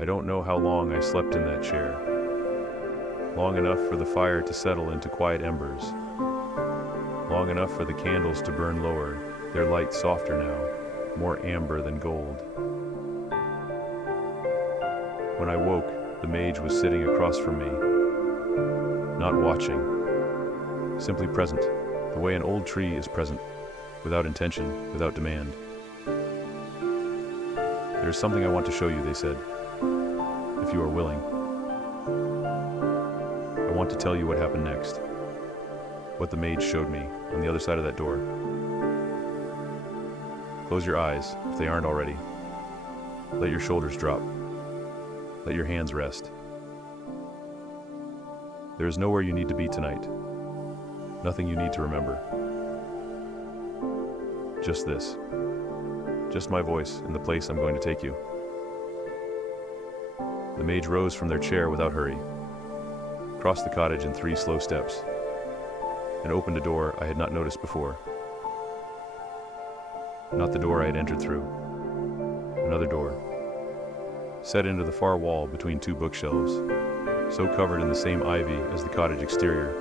I don't know how long I slept in that chair. Long enough for the fire to settle into quiet embers. Long enough for the candles to burn lower, their light softer now, more amber than gold. When I woke, the mage was sitting across from me, not watching, simply present, the way an old tree is present, without intention, without demand. "There's something I want to show you," they said, "if you are willing. I want to tell you what happened next." What the mage showed me, on the other side of that door. Close your eyes, if they aren't already. Let your shoulders drop. Let your hands rest. There is nowhere you need to be tonight. Nothing you need to remember. Just this. Just my voice and the place I'm going to take you. The mage rose from their chair without hurry, crossed the cottage in 3 slow steps, and opened a door I had not noticed before. Not the door I had entered through. Another door, set into the far wall between 2 bookshelves, so covered in the same ivy as the cottage exterior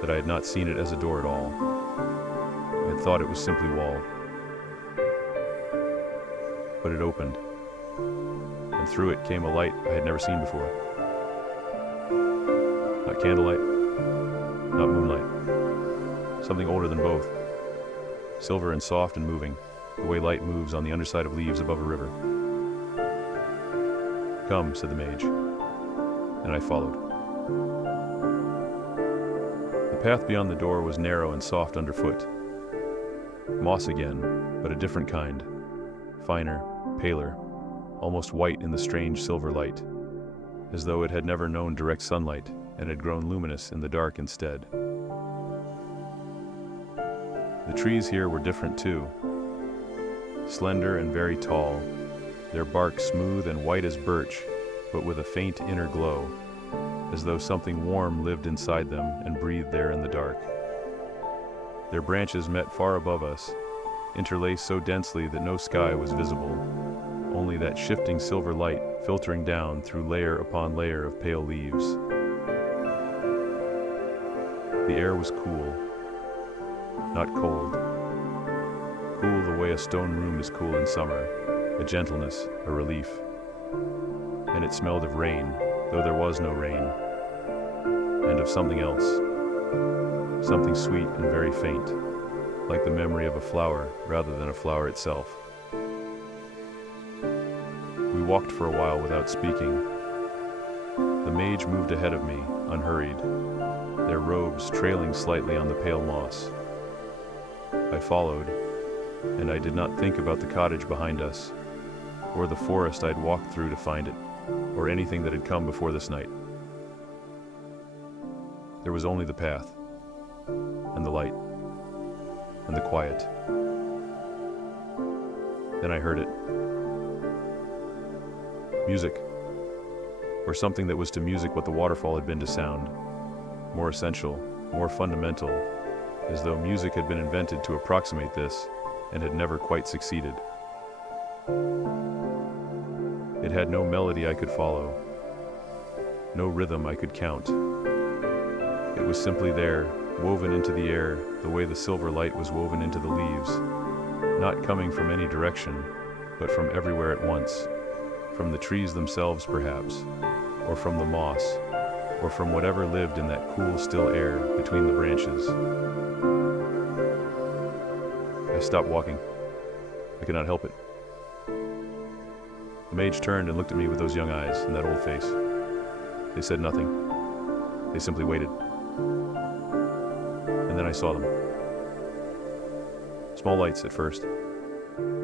that I had not seen it as a door at all. I had thought it was simply wall. But it opened, and through it came a light I had never seen before. Not candlelight, not moonlight. Something older than both. Silver and soft and moving, the way light moves on the underside of leaves above a river. "Come," said the mage, and I followed. The path beyond the door was narrow and soft underfoot. Moss again, but a different kind. Finer, paler, almost white in the strange silver light, as though it had never known direct sunlight and had grown luminous in the dark instead. The trees here were different too. Slender and very tall, their bark smooth and white as birch, but with a faint inner glow, as though something warm lived inside them and breathed there in the dark. Their branches met far above us, interlaced so densely that no sky was visible, only that shifting silver light filtering down through layer upon layer of pale leaves. The air was cool, not cold. Cool the way a stone room is cool in summer, a gentleness, a relief. And it smelled of rain, though there was no rain, and of something else, something sweet and very faint, like the memory of a flower rather than a flower itself. We walked for a while without speaking. The mage moved ahead of me, unhurried, their robes trailing slightly on the pale moss. I followed, and I did not think about the cottage behind us, or the forest I'd walked through to find it, or anything that had come before this night. There was only the path, and the light, and the quiet. Then I heard it. Music, or something that was to music what the waterfall had been to sound, more essential, more fundamental, as though music had been invented to approximate this and had never quite succeeded. It had no melody I could follow, no rhythm I could count. It was simply there, woven into the air the way the silver light was woven into the leaves, not coming from any direction, but from everywhere at once, from the trees themselves perhaps, or from the moss, or from whatever lived in that cool, still air between the branches. I stopped walking. I could not help it. The mage turned and looked at me with those young eyes and that old face. They said nothing. They simply waited. And then I saw them. Small lights at first,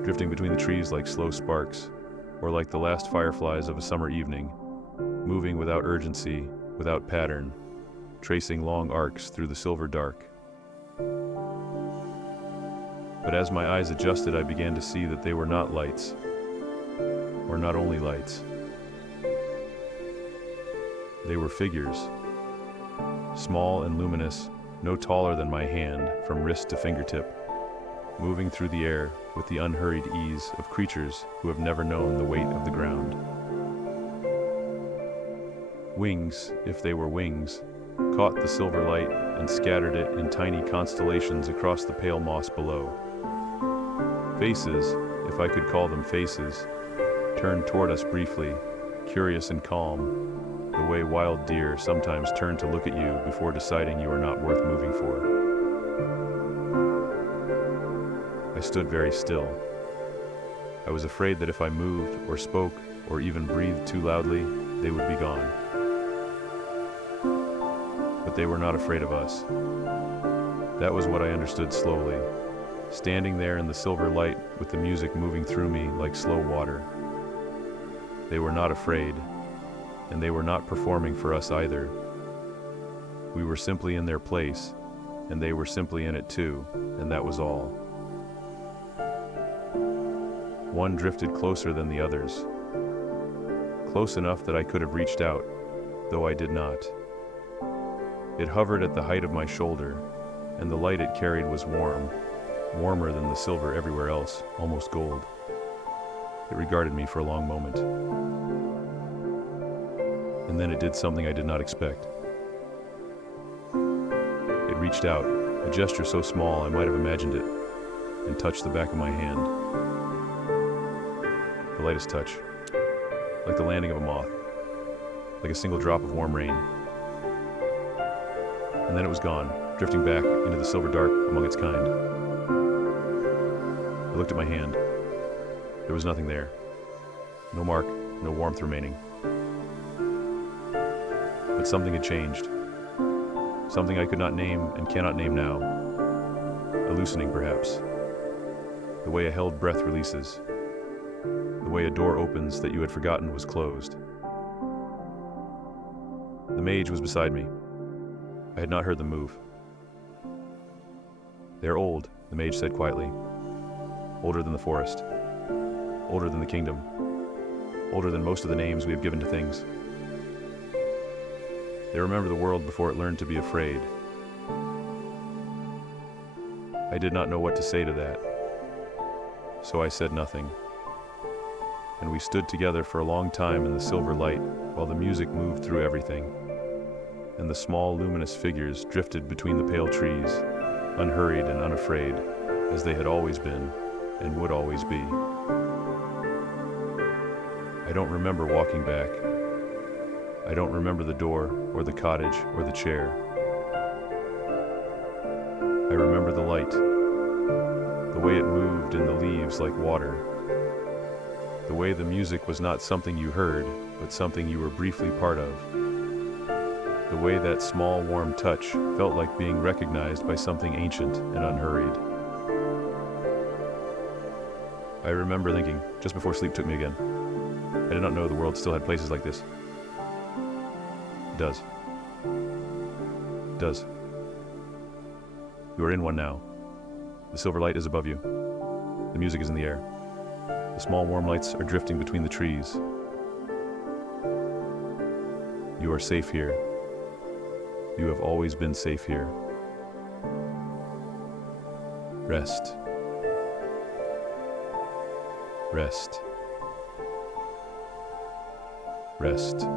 drifting between the trees like slow sparks, or like the last fireflies of a summer evening, moving without urgency, without pattern, tracing long arcs through the silver dark. But as my eyes adjusted, I began to see that they were not lights, or not only lights. They were figures, small and luminous, no taller than my hand from wrist to fingertip, moving through the air with the unhurried ease of creatures who have never known the weight of the ground. wings, if they were wings, caught the silver light and scattered it in tiny constellations across the pale moss below. Faces, if I could call them faces, turned toward us briefly, curious and calm, the way wild deer sometimes turn to look at you before deciding you are not worth moving for. I stood very still. I was afraid that if I moved or spoke or even breathed too loudly, they would be gone. But they were not afraid of us. That was what I understood slowly, standing there in the silver light with the music moving through me like slow water. They were not afraid, and they were not performing for us either. We were simply in their place, and they were simply in it too, and that was all. One drifted closer than the others, close enough that I could have reached out, though I did not. It hovered at the height of my shoulder, and the light it carried was warm, warmer than the silver everywhere else, almost gold. It regarded me for a long moment. And then it did something I did not expect. It reached out, a gesture so small I might have imagined it, and touched the back of my hand. The lightest touch, like the landing of a moth, like a single drop of warm rain. And then it was gone, drifting back into the silver dark among its kind. I looked at my hand. There was nothing there. No mark, no warmth remaining. But something had changed. Something I could not name and cannot name now. A loosening, perhaps. The way a held breath releases. The way a door opens that you had forgotten was closed. The mage was beside me. I had not heard them move. "They are old," the mage said quietly. "Older than the forest. Older than the kingdom. Older than most of the names we have given to things. They remember the world before it learned to be afraid." I did not know what to say to that, so I said nothing. And we stood together for a long time in the silver light while the music moved through everything, and the small luminous figures drifted between the pale trees, unhurried and unafraid, as they had always been and would always be. I don't remember walking back. I don't remember the door or the cottage or the chair. I remember the light, the way it moved in the leaves like water, the way the music was not something you heard, but something you were briefly part of, the way that small warm touch felt like being recognized by something ancient and unhurried. I remember thinking, just before sleep took me again, I did not know the world still had places like this. It does. It does. You are in one now. The silver light is above you. The music is in the air. The small warm lights are drifting between the trees. You are safe here. You have always been safe here. Rest. Rest. Rest.